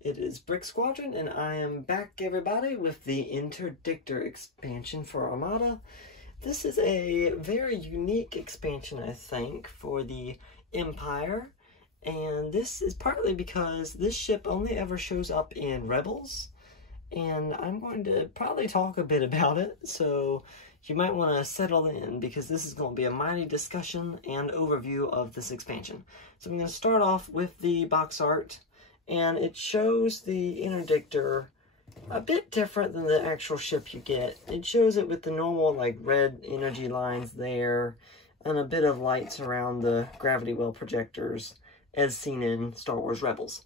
It is Brick Squadron, and I am back, everybody, with the Interdictor expansion for Armada. This is a very unique expansion, I think, for the Empire, and this is partly because this ship only ever shows up in Rebels, and I'm going to probably talk a bit about it, so you might want to settle in, because this is going to be a mighty discussion and overview of this expansion. So I'm going to start off with the box art. And it shows the Interdictor a bit different than the actual ship you get. It shows it with the normal, like, red energy lines there, and a bit of lights around the gravity well projectors, as seen in Star Wars Rebels.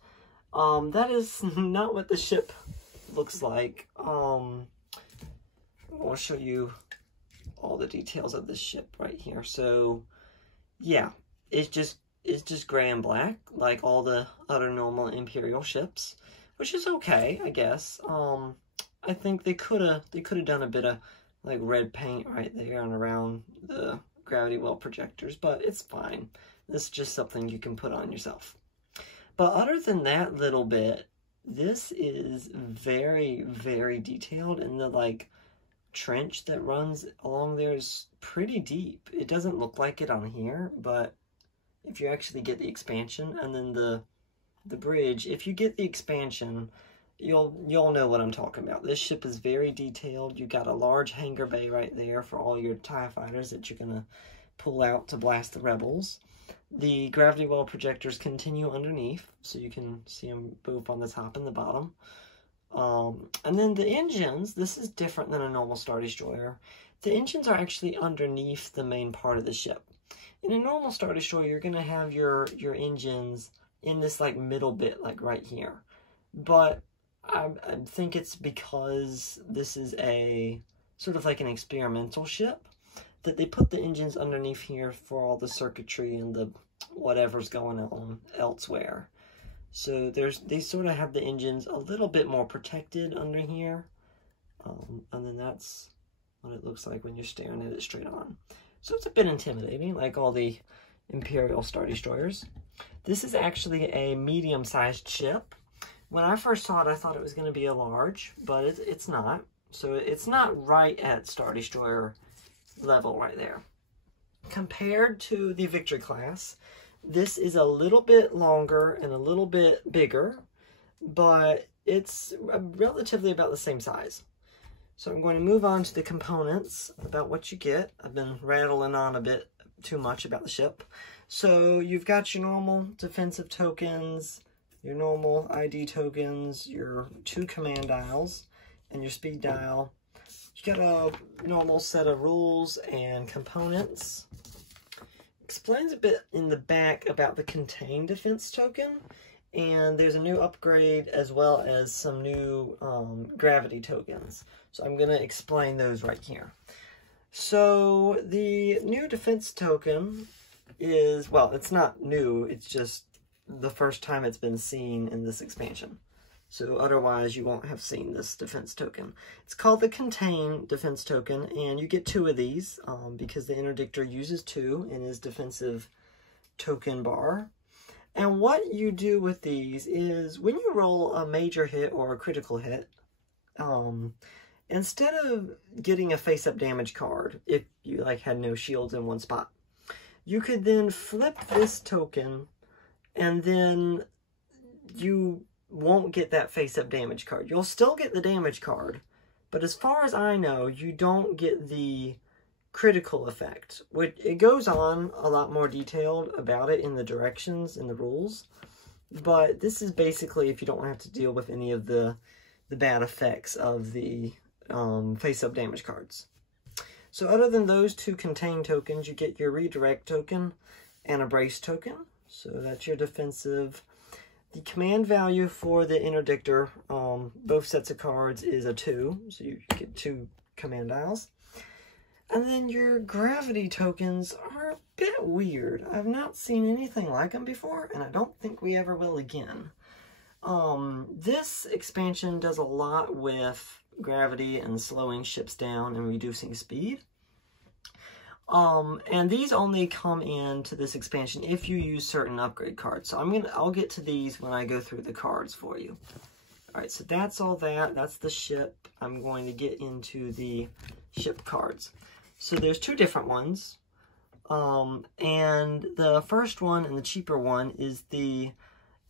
That is not what the ship looks like. I'll show you all the details of this ship right here. So, yeah, it's just gray and black, like all the other normal Imperial ships, which is okay, I guess. I think they could have done a bit of like red paint right there and around the gravity well projectors, but it's fine. This is just something you can put on yourself. But other than that little bit, this is very, very detailed, and the like trench that runs along there is pretty deep. It doesn't look like it on here, but if you actually get the expansion, and then the bridge, if you get the expansion, you'll know what I'm talking about. This ship is very detailed. You got a large hangar bay right there for all your TIE fighters that you're gonna pull out to blast the rebels. The gravity well projectors continue underneath, so you can see them both on the top and the bottom. And then the engines, this is different than a normal Star Destroyer. The engines are actually underneath the main part of the ship. In a normal Star Destroyer, you're going to have your engines in this like middle bit, like right here. But I think it's because this is a sort of like an experimental ship that they put the engines underneath here for all the circuitry and the whatever's going on elsewhere. So they sort of have the engines a little bit more protected under here. And then that's what it looks like when you're staring at it straight on. So it's a bit intimidating, like all the Imperial Star Destroyers. This is actually a medium-sized ship. When I first saw it, I thought it was going to be a large, but it's not. So it's not right at Star Destroyer level right there. Compared to the Victory class, this is a little bit longer and a little bit bigger, but it's relatively about the same size. So I'm going to move on to the components about what you get. I've been rattling on a bit too much about the ship. So you've got your normal defensive tokens, your normal ID tokens, your 2 command dials, and your speed dial. You got a normal set of rules and components. Explains a bit in the back about the contained defense token. And there's a new upgrade as well as some new gravity tokens. So I'm going to explain those right here. So the new defense token is, well, it's not new. It's just the first time it's been seen in this expansion. So otherwise you won't have seen this defense token. It's called the Contain defense token, and you get 2 of these because the Interdictor uses 2 in his defensive token bar. And what you do with these is when you roll a major hit or a critical hit, instead of getting a face-up damage card, if you like had no shields in one spot, you could then flip this token, and then you won't get that face-up damage card. You'll still get the damage card, but as far as I know, you don't get the critical effect, which it goes on a lot more detailed about it in the directions and the rules, but this is basically if you don't have to deal with any of the bad effects of the face-up damage cards. So other than those 2 contain tokens, you get your redirect token and a brace token. So that's your defensive. The command value for the Interdictor, both sets of cards, is a 2, so you get 2 command dials. And then your gravity tokens are a bit weird. I've not seen anything like them before, and I don't think we ever will again. This expansion does a lot with gravity and slowing ships down and reducing speed. And these only come into this expansion if you use certain upgrade cards. So I'll get to these when I go through the cards for you. Alright, so that's all that. That's the ship. I'm going to get into the ship cards. So there's two different ones. And the first one and the cheaper one is the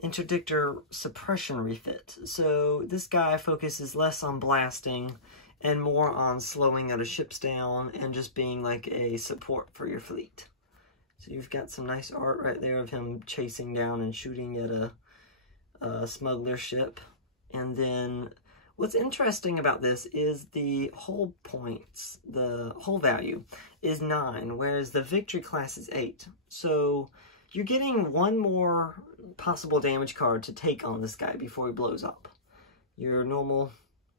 Interdictor suppression refit. So this guy focuses less on blasting and more on slowing other ships down and just being like a support for your fleet. So you've got some nice art right there of him chasing down and shooting at a smuggler ship. And then what's interesting about this is the hull points, the hull value is 9, whereas the victory class is 8. So you're getting one more possible damage card to take on this guy before he blows up. Your normal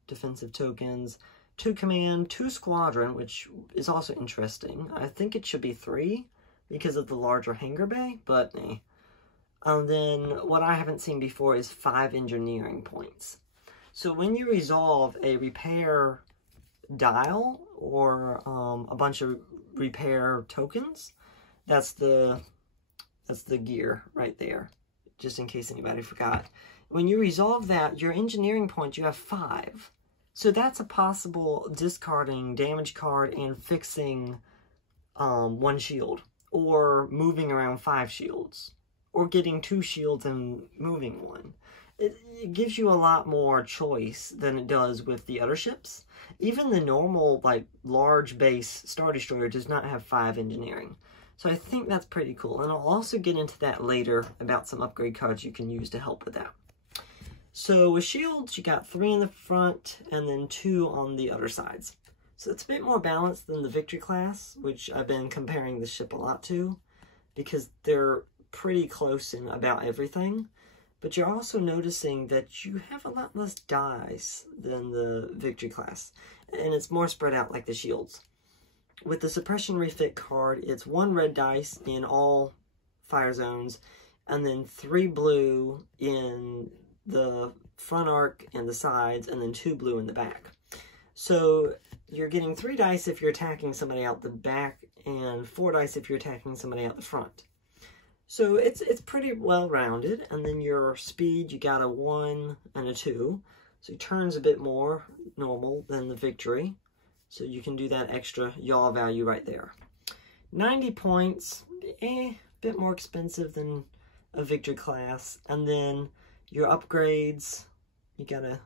defensive tokens, 2 command, 2 squadron, which is also interesting. I think it should be 3 because of the larger hangar bay, but eh. And then what I haven't seen before is 5 engineering points. So when you resolve a repair dial or a bunch of repair tokens, that's the gear right there, just in case anybody forgot. When you resolve that, your engineering points, you have 5. So that's a possible discarding damage card and fixing 1 shield, or moving around 5 shields, or getting 2 shields and moving 1. It gives you a lot more choice than it does with the other ships. Even the normal, like, large base Star Destroyer does not have 5 engineering. So I think that's pretty cool. And I'll also get into that later about some upgrade cards you can use to help with that. So with shields, you got 3 in the front and then 2 on the other sides. So it's a bit more balanced than the victory class, which I've been comparing the ship a lot to, because they're pretty close in about everything. But you're also noticing that you have a lot less dice than the victory class, and it's more spread out like the shields. With the suppression refit card, it's 1 red dice in all fire zones, and then 3 blue in the front arc and the sides, and then 2 blue in the back. So you're getting 3 dice if you're attacking somebody out the back, and 4 dice if you're attacking somebody out the front. So it's pretty well rounded. And then your speed, you got a 1 and a 2. So it turns a bit more normal than the victory. So you can do that extra yaw value right there. 90 points, a bit more expensive than a victory class. And then your upgrades, you got a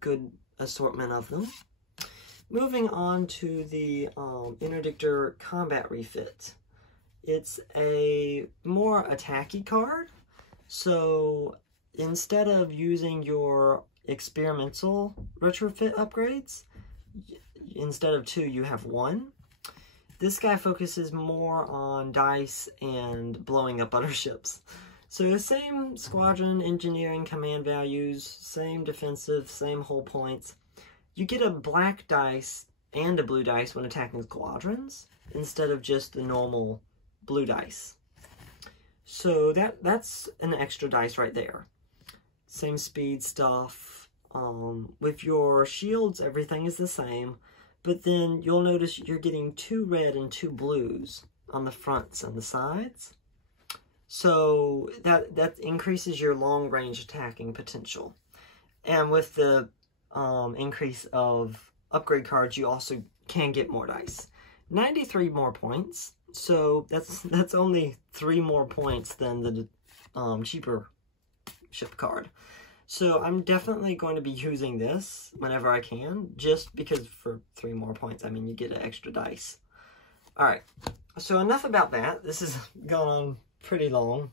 good assortment of them. Moving on to the Interdictor combat refit. It's a more attacky card, so instead of using your experimental retrofit upgrades, instead of 2, you have 1. This guy focuses more on dice and blowing up other ships. So the same squadron engineering command values, same defensive, same hull points. You get a black dice and a blue dice when attacking squadrons, instead of just the normal blue dice. So that's an extra dice right there. Same speed stuff. With your shields, everything is the same, but then you'll notice you're getting 2 red and 2 blues on the fronts and the sides. So that increases your long range attacking potential. And with the increase of upgrade cards, you also can get more dice. 93 more points. So that's only 3 more points than the cheaper ship card. So I'm definitely going to be using this whenever I can, just because for 3 more points, I mean, you get an extra dice. Alright, so enough about that. This is going on pretty long.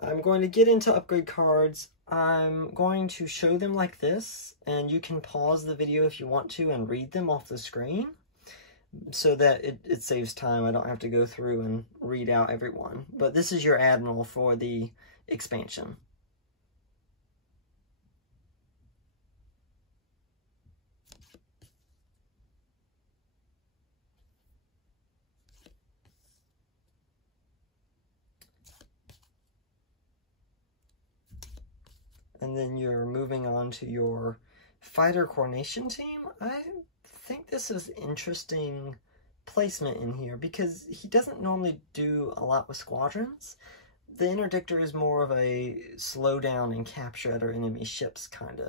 I'm going to get into upgrade cards. I'm going to show them like this, and you can pause the video if you want to and read them off the screen, so that it saves time. I don't have to go through and read out every one. But this is your Admiral for the expansion. And then you're moving on to your fighter coordination team. I think this is interesting placement in here because he doesn't normally do a lot with squadrons. The Interdictor is more of a slow down and capture other enemy ships kind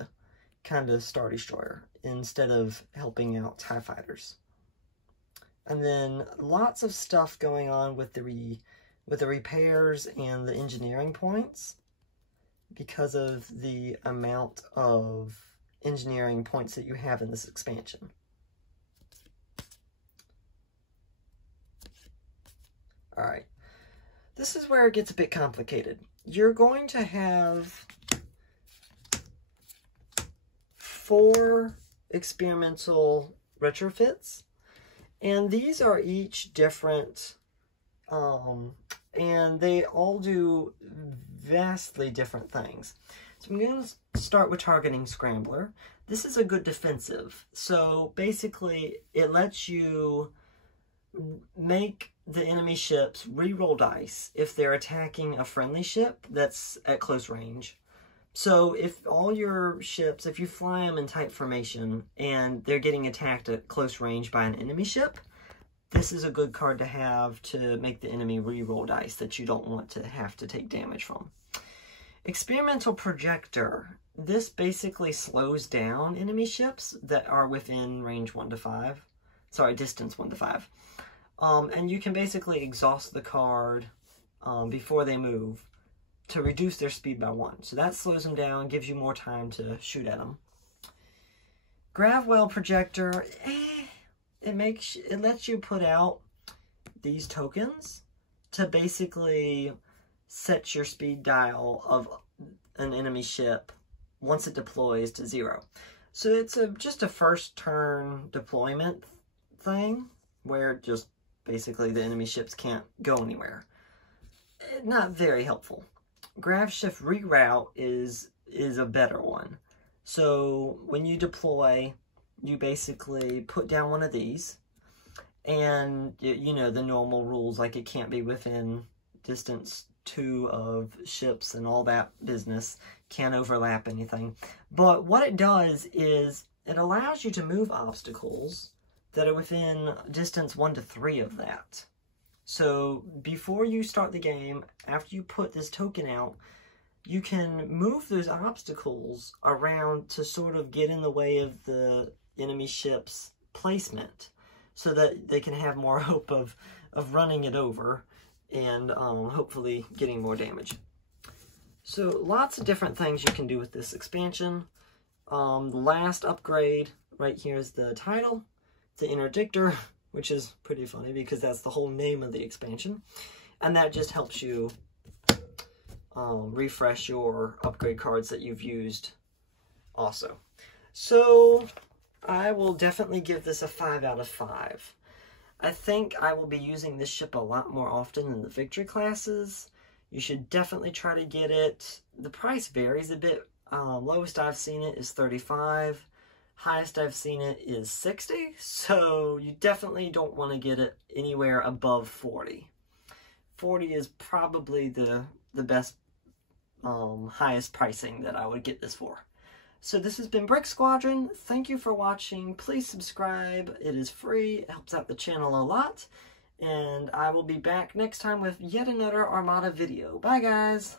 of Star Destroyer instead of helping out TIE fighters. And then lots of stuff going on with the repairs and the engineering points because of the amount of engineering points that you have in this expansion. Alright, this is where it gets a bit complicated. You're going to have 4 experimental retrofits, and these are each different, and they all do vastly different things. So I'm going to start with targeting Scrambler. This is a good defensive. So basically, it lets you make the enemy ships re-roll dice if they're attacking a friendly ship that's at close range. So if all your ships, if you fly them in tight formation and they're getting attacked at close range by an enemy ship, this is a good card to have to make the enemy re-roll dice that you don't want to have to take damage from. Experimental Projector. This basically slows down enemy ships that are within range 1 to 5. Sorry, distance 1 to 5. And you can basically exhaust the card before they move to reduce their speed by 1. So that slows them down, gives you more time to shoot at them. Gravwell Projector, it lets you put out these tokens to basically set your speed dial of an enemy ship once it deploys to 0. So it's just a first turn deployment thing where just basically the enemy ships can't go anywhere. Not very helpful. Grav Shift Reroute is a better one. So when you deploy, you basically put down one of these, and you know the normal rules, like it can't be within distance 2 of ships and all that business, can't overlap anything. But what it does is it allows you to move obstacles that are within distance 1 to 3 of that. So before you start the game, after you put this token out, you can move those obstacles around to sort of get in the way of the enemy ship's placement so that they can have more hope of running it over and hopefully getting more damage. So lots of different things you can do with this expansion. The last upgrade right here is the title, the Interdictor, which is pretty funny because that's the whole name of the expansion. And that just helps you refresh your upgrade cards that you've used also. So I will definitely give this a 5 out of 5. I think I will be using this ship a lot more often than the Victory classes. You should definitely try to get it. The price varies a bit. Lowest I've seen it is $35. Highest I've seen it is $60, so you definitely don't want to get it anywhere above $40. $40 is probably the best, highest pricing that I would get this for. So this has been Brick Squadron. Thank you for watching. Please subscribe. It is free. It helps out the channel a lot. And I will be back next time with yet another Armada video. Bye, guys!